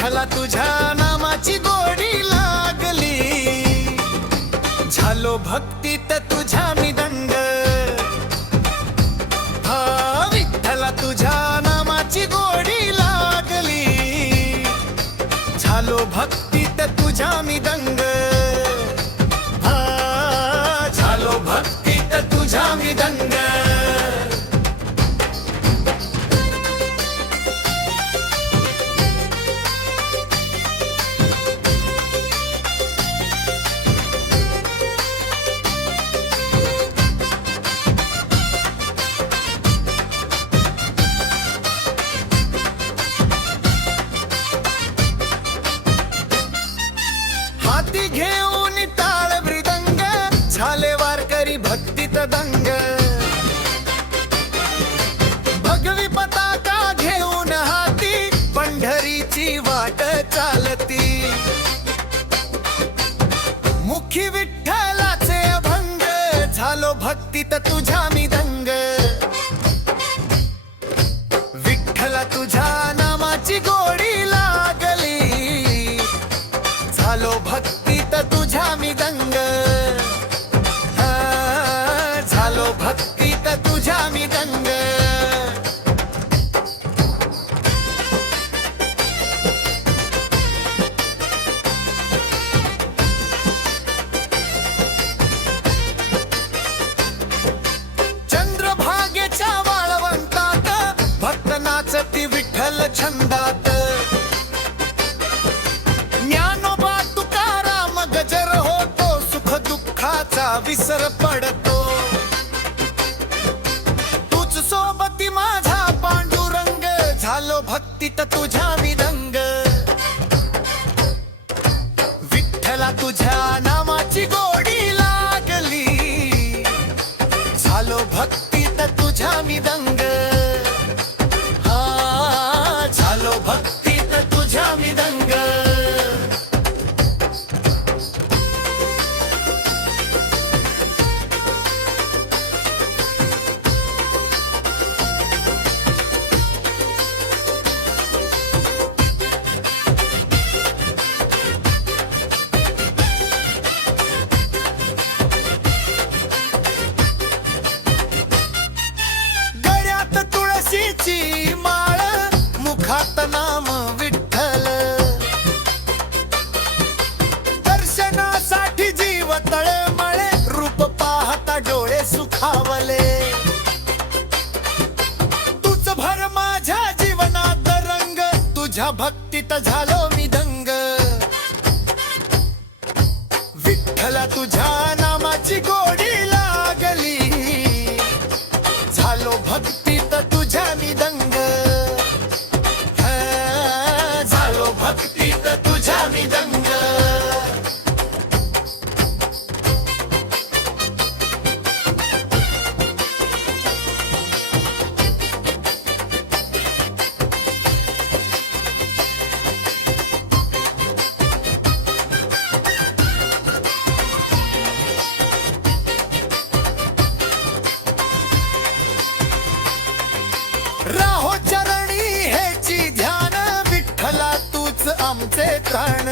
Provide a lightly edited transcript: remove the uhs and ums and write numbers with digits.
विठ्ठला तुझ्या नामाची गोडी लागली, झालो भक्तीत तुझ्या मी दंग. हा विठ्ठला तुझ्या नामाची गोडी लागली, झालो भक्तीत तुझ्या मी दंग. हा झालो भक्तीत तुझ्या मी दंग. हाती घेऊन टाळ मृदंग, झाले वारकरी भक्तीत दंग. भगवी पताका घेऊन हाती, पंढरीची वाट चालती. मुखी विठ्ठलाचे अभंग, झालो भक्तीत तुझ्या मी दंग. विठ्ठला तुझ्या नामाची गोडी लागली, झालो भक्तीत तुझ्या मी दंग. झालो भक्तीत तुझ्या मी दंग. चंद्रभागेच्या वाळवंटात, भक्त नाचती विठ्ठल छंदात. ज्ञानोबा तुकाराम गजर होतो, सुख दुःखाचा विसर पडतो. तूच सोबती माझा पांडुरंग, झालो भक्तीत तुझ्या मी दंग. विठ्ठला तुझ्या नामाची गोडी लागली, झालो भक्तीत तुझ्या मी दंग. हा झालो भक्तीत तुझ्या मी दंग. गळ्यात तुळशीची माळ, मुखात नाम विठ्ठल. दर्शनासाठी जीव तळमळे, रूप पाहता डोळे सुखावले. तूच भर माझ्या जीवनात रंग, तुझ्या भक्तीत झालो मी दंग. विठ्ठला तुझ्या नामाची गोडी लागली, झालो भक्तीत तुझ्या मी दंग. झालो भक्तीत तुझ्या मी दंग. राहो चरणी हेची ध्यान, विठ्ठला तूच आमचे प्राण.